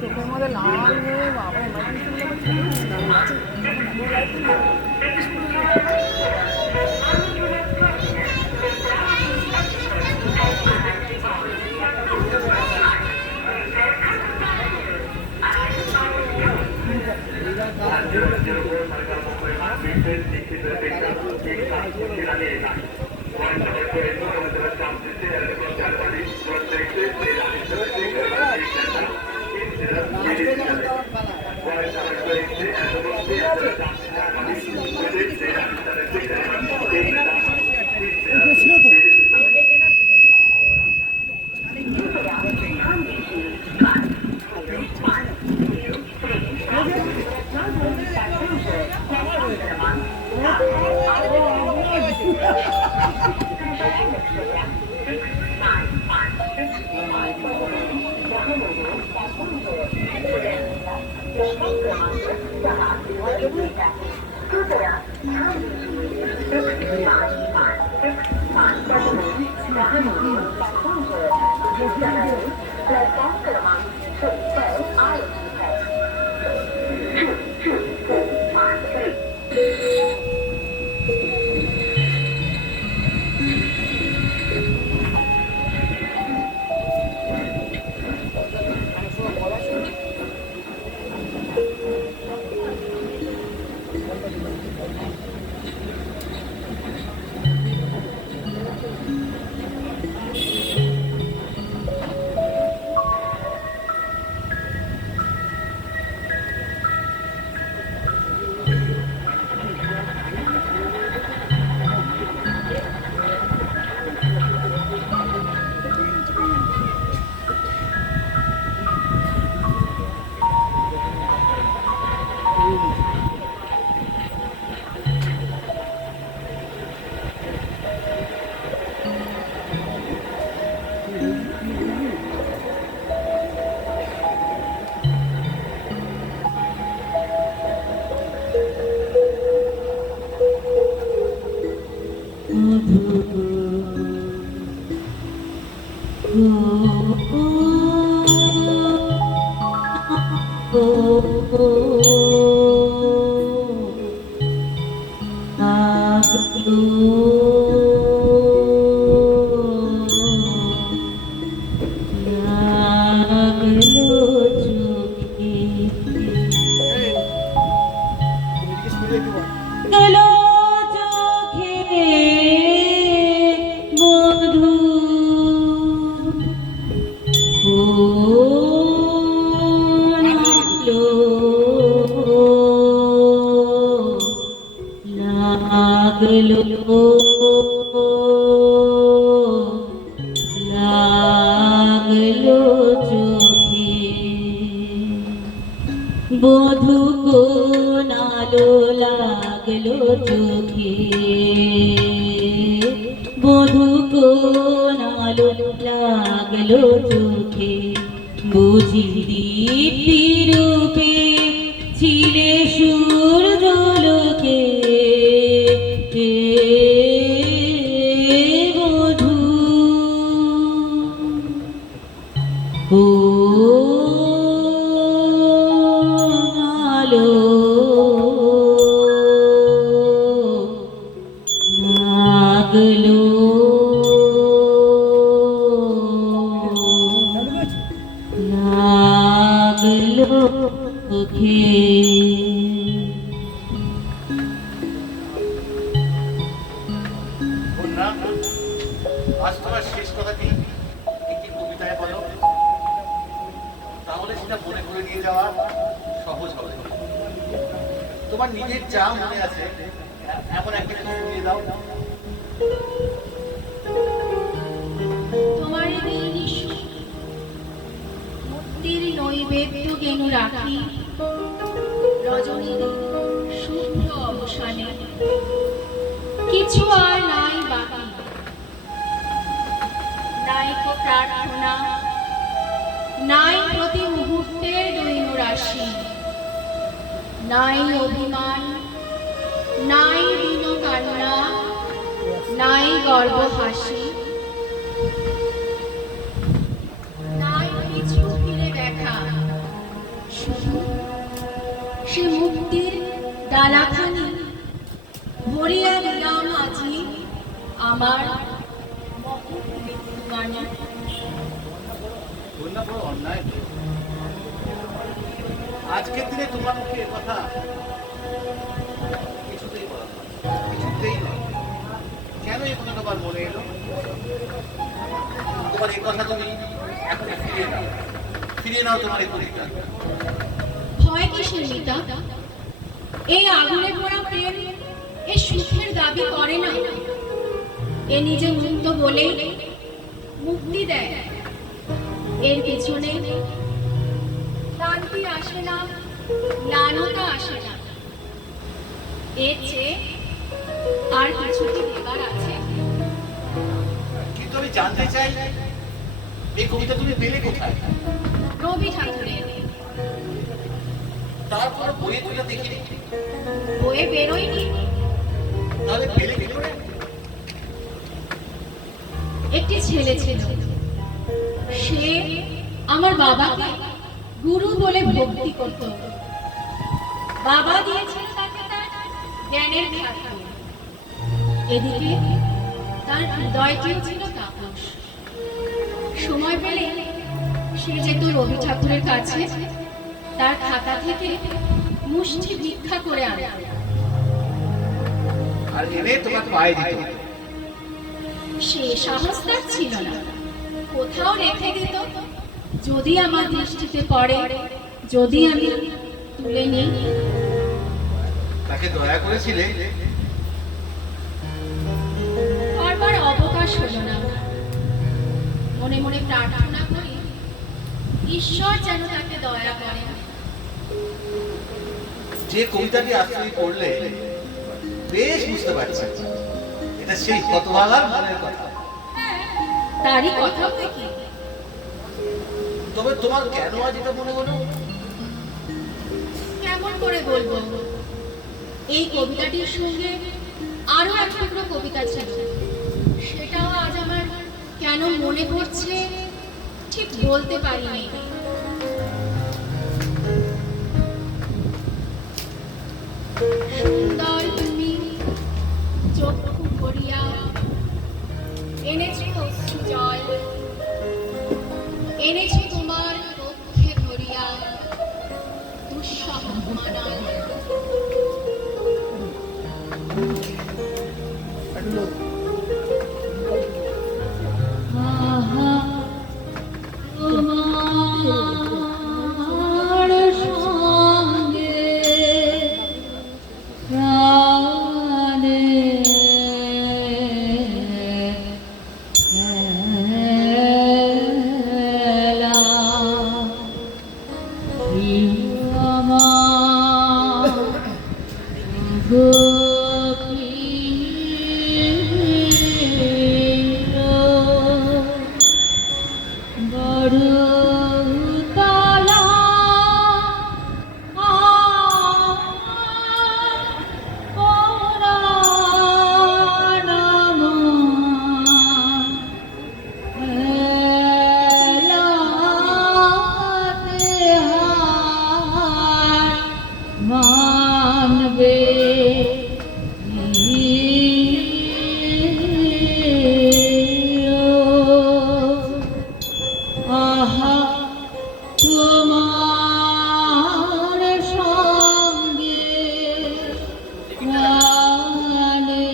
চোখের মধ্যে লাল হয়ে বাবা বধূ কোন আলো লাগলো চোখে, বধূ কোন আলো লাগলো চোখে, বুঝি দীপ্তি রূপে ছিলে সূর্যালোকে বধূ। আজ তোমার শেষ কথাটি একটি কবিতায় বলো, তাহলে সেটা মনে করে নিয়ে যাওয়া সহজ হবে। তোমার নিজের যা মনে আছে এমন একটা শুনিয়ে দাও। তোমার মুক্তির নৈবেদ্য কেন রাখি, রজনীর শুভ্র অবসানে কিছু আর নাই বাকি, নাই কো প্রার্থনা, নাই প্রতি মুহূর্তের দৈন রাশি, নাই অভিমান, নাই দীন কান্না, নাই গর্ব হাসি, নাই কিছু ফিরে দেখা, শুধু সে মুক্তির ডালাখানি ভরিয়া দিলাম আজি আমার মহৎ মৃত্যুবাণী। বলনা বড় অন্যায়। আজকের দিনে তোমার মুখে এ কথা কিছুতেই বলা নয়, কিছুতেই নয়। কেন এই কথাটা আবার মনে এলো? তোমার এই কথা তুমি এখন ফিরিয়ে নাও তোমার এই কবিতা। ভয় কিসের মিতা? এই আগুনে পোড়া প্রেম এ সুখের দাবি করে না, এ নিজে মুক্ত বলে মুক্তি দেয়। এর পেছনে ক্লান্তি আসে না, ম্লানতা আসে না। এর চেয়ে আর কিছু কি দেবার আছে? কিন্তু আমি জানতে চাই এই কবিতা তুমি পেলে কোথায়? রবি ঠাকুরের তারপর বইয়ে তুলে দেখিনি, বইয়ে বেরোয়নি। তাহলে পেলে কি করে? একটি ছেলে ছিল, সে আমার বাবাকে গুরু বলে ভক্তি করত। বাবা দিয়েছিল তাকে তার জ্ঞানের খাদ্য, এদিকে তার হৃদয়টিও ছিল তাপস। সময় পেলে সে যেত রবি ঠাকুরের কাছে, তার খাতা থেকে মুষ্টি ভিক্ষা করে আনত। আর এনে তোমার পায়ে দিত। সে সাহস তার ছিল না, কোথাও রেখে দিত। যদি আমার দৃষ্টিতে পড়ে, যদি আমি তুলে নিই। তাকে দয়া করেছিলে? বারবার অবকাশ হলো না। মনে মনে প্রার্থনা করি ঈশ্বর যেন তাকে দয়া করে। যে কবিতাটি আশ্রয় করলে বেশ বুঝতে পারছি এটা সেই হতভাগার মনের কথা। তারই কথা কি? তবে তোমার কেন আজ এটা মনে হলো? কেমন করে বলবো? এই কবিতাটির সঙ্গে আরো এক টুকরো কবিতা ছিল, সেটাও আজ আমার কেন মনে পড়ছে ঠিক বলতে পারিনি। সুন্দর তুমি চক্ষু ভরিয়া এনেছি অশ্রু জল, এনেছি তোমার পক্ষে ধরিয়া দুঃসহ মানব। আহা তোমার সঙ্গে প্রাণে এলা আমার মানবে আহা তোমার সঙ্গে প্রাণে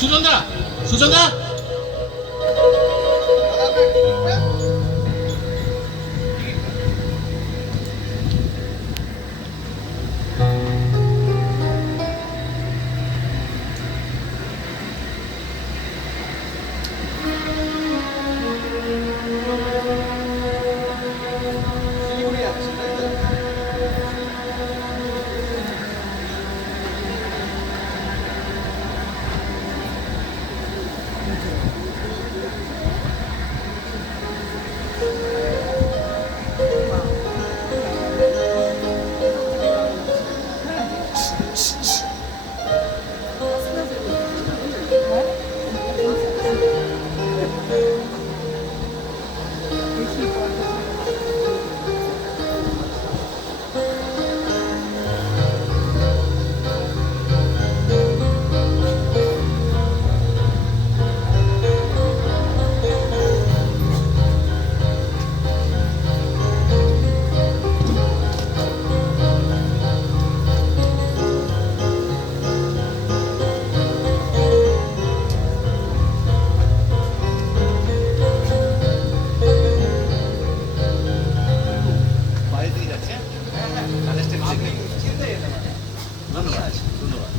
সুচন্দা, সুচন্দা, শিলিগুড়ি যাচ্ছি, তাই তো? দেখে চিন্তা যেতে পারে। ধন্যবাদ ধন্যবাদ।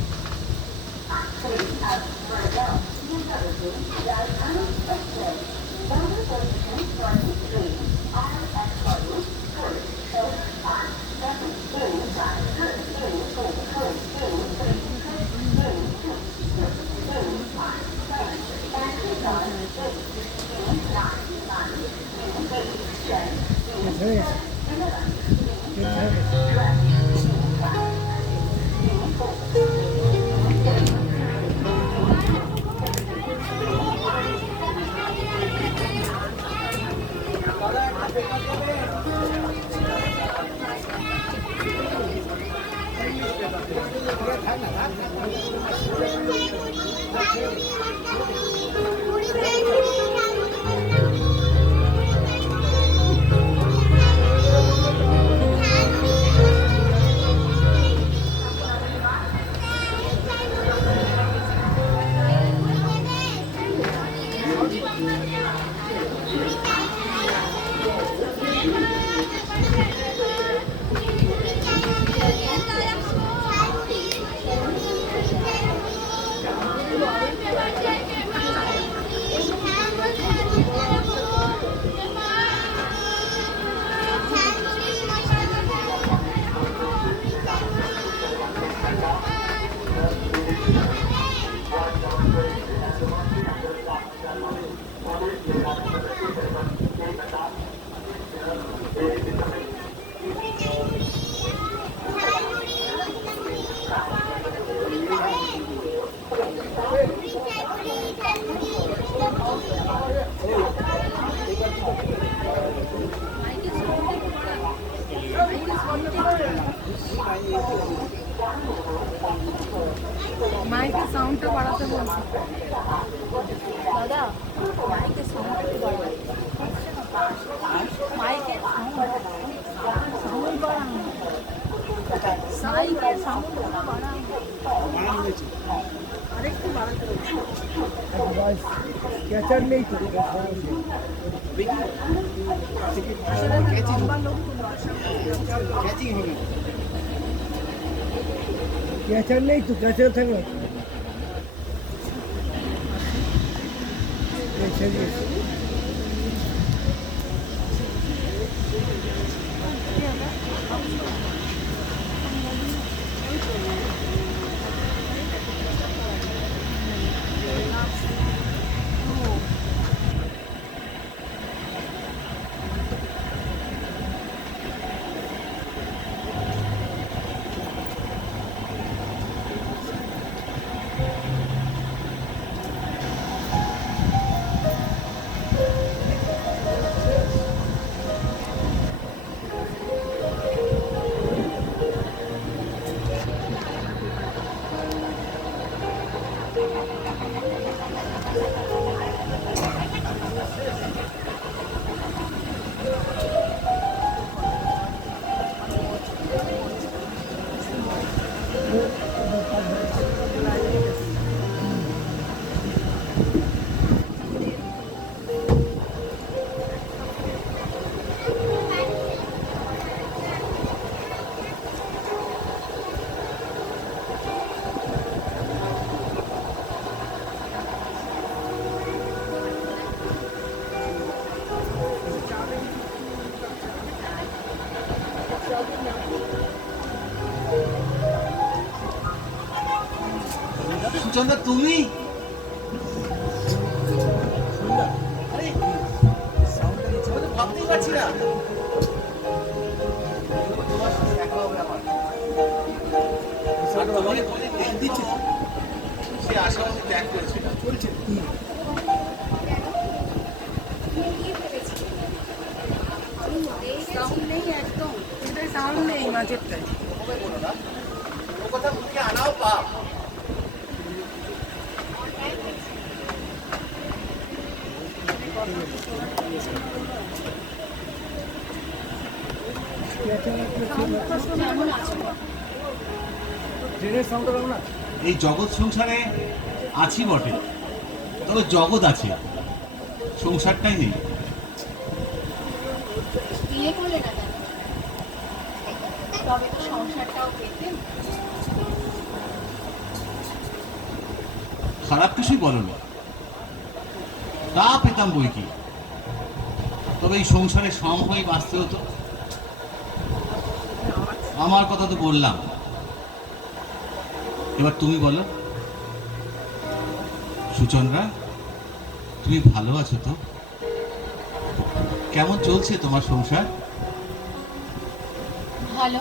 মাইকের সাউন্ডটা বাড়াতে বলছি দাদা, মাইকের সাউন্ড একটু বাড়াতে, মাইকের সাউন্ড বাড়ানো, মাইকের সাউন্ড বাড়ানো, আরেকটু বাড়াতে বলছি। ক্যাচার নেই তো আসলে লম্বা লোক ক্যাচিং হবে, ক্যাচার নেই তো, ক্যাচার থাকবে সুচন্দা, তুমি আরে আমি তো ভাবতেই পারছি না তোমার সাথে দেখা হবে আমার। আর তোমাকে বলে দিচ্ছি সে আশা আমাকে ত্যাগ করেছিল। চলছে সাউন্ড নেই, একদম সাউন্ড নেই মাঝেরটায়। ওকে বলো না, ও কথা মুখে আনাও পাপ। ট্রেনের সাউন্ড হবে না। এই জগৎ সংসারে আছি বটে, তবে জগৎ আছে, সংসারটাই নেই। বিয়ে করলে না কেন? তবে তো সংসারটাও পেতেন। খারাপ কিছুই বলনি, তা পেতাম বই কি, তবে এই সংসারে সম হয়ে বাঁচতে হতো। আমার কথা তো বললাম, এবার তুমি বলো সুচন্দ্রা, তুমি ভালো আছো তো? কেমন চলছে তোমার সংসার? ভালো।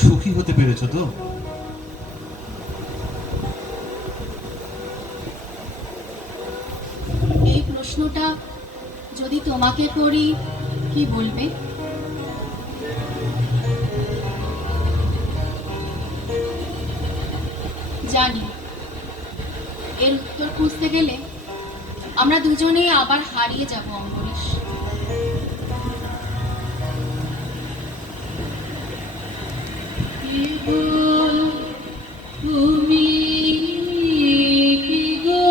সুখী হতে পেরেছো তো? এই প্রশ্নটা যদি তোমাকে করি কি বলবে? জানি এর উত্তর খুঁজতে গেলে আমরা দুজনেই আবার হারিয়ে যাব অম্বরীশ। কি গো তুমি, কি গো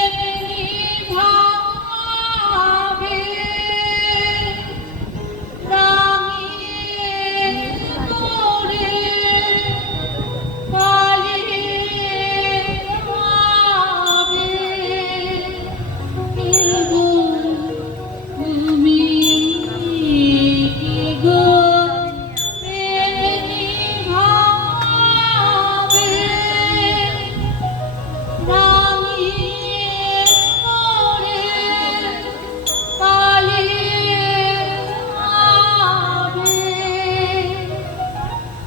এমনি ভাবে রাঙিয়ে করে পালিয়ে যাবে। কি গো তুমি, কি গো এমনি ভাবে রাঙিয়ে করে পালিয়ে যাবে।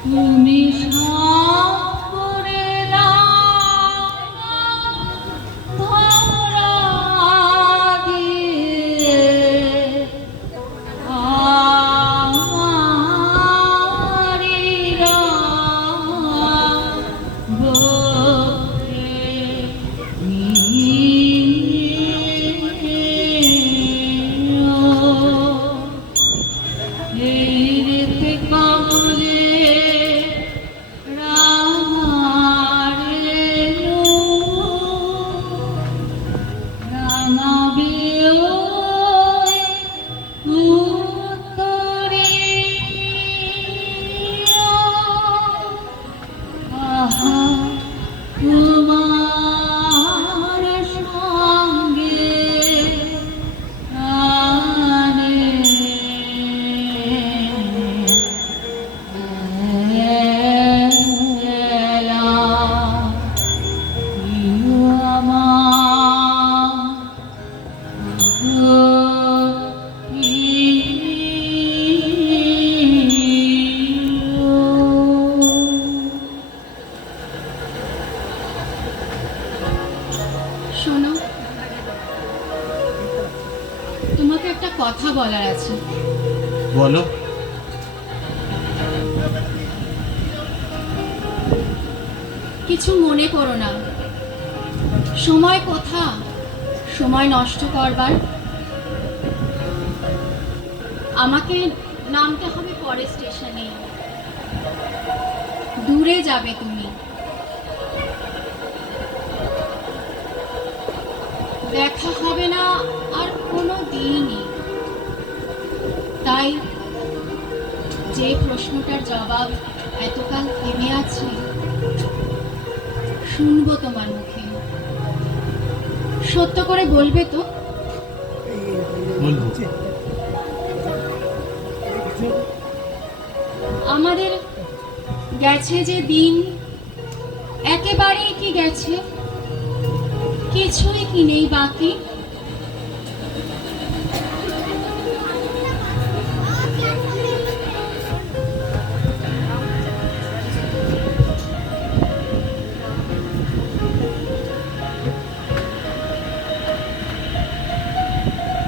তুমি সাপ করে দাও ধরা দিয়ে আমারি বক্ষে নিও। এই রেতে কমলে রাঙারে রাঙাবে ওই উত্তরীয়। আহা তোমার সঙ্গে গানে এলা ইউ শোনো, তোমাকে একটা কথা বলার আছে। বলো। কিছু মনে করো না। সময় কোথা সময় নষ্ট করবার? আমাকে নামতে হবে পরের স্টেশনে। দূরে যাবে তুমি, দেখা হবে না আর কোনো দিনই। তাই যে প্রশ্নটার জবাব এতকাল থেমে আছে শুনবো তোমার মুখে। সত্য করে বলবে তো? বলবো। আমাদের গেছে যে দিন একেবারেই কি গেছে, কিছুই কি নেই বাকি?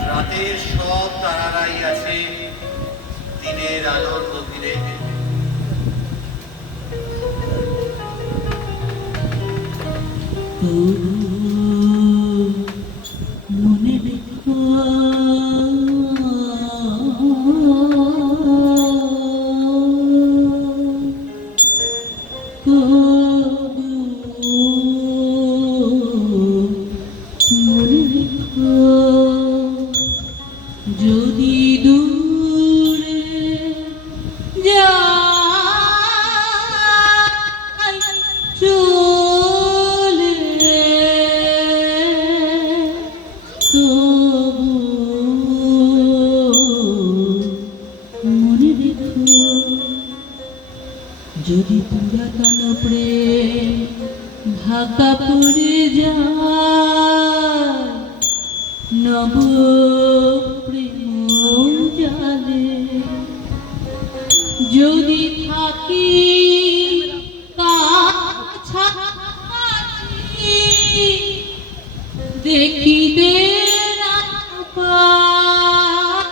রাতের সব তারারাই আছে দিনের আলোর গভীরে। মনে রেখো মনে রেখো যদি দূরে যদি পুরাতন প্রেম ঢাকা পড়ে যায়, নব প্রেম জালে যদি থাকি কাছাকাছি, দেখিতে না পাই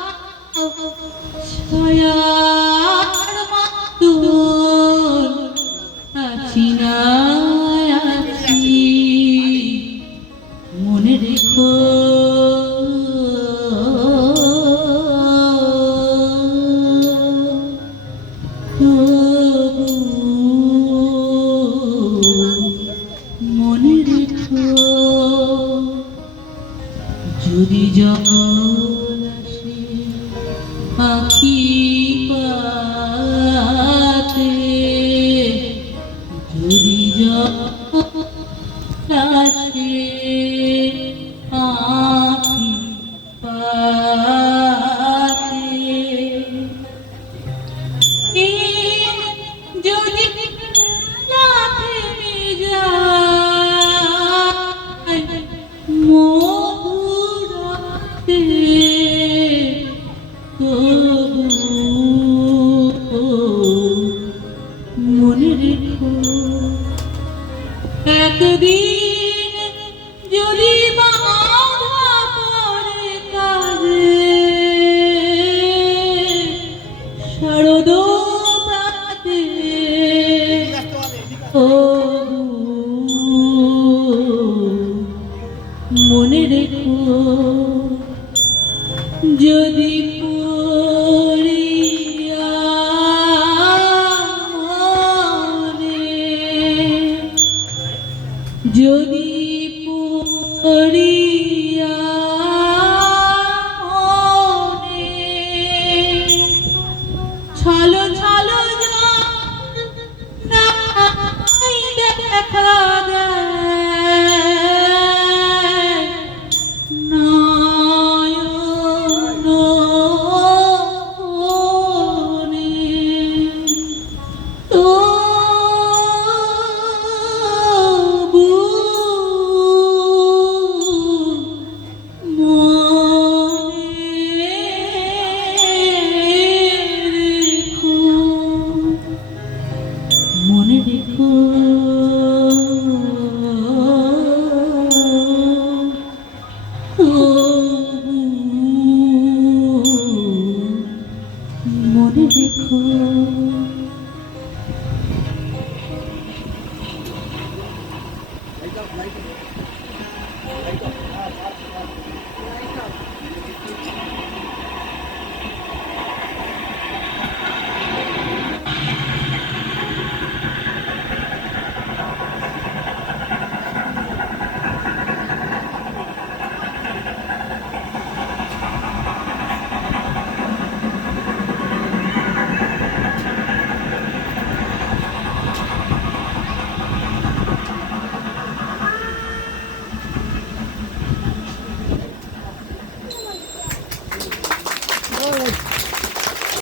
ছায়ার মতন আছি না আছি, মনে রেখো মনে রেখো, যদি জল আসে আখি পাতে, যদি জল আসে আখি পাতে, যদি না থেমে যায় মধুরাতে, মনে রেখো একদিন যদি বাধা পড়ে কাজে, শারদ প্রাতে মনে রেখো, যদি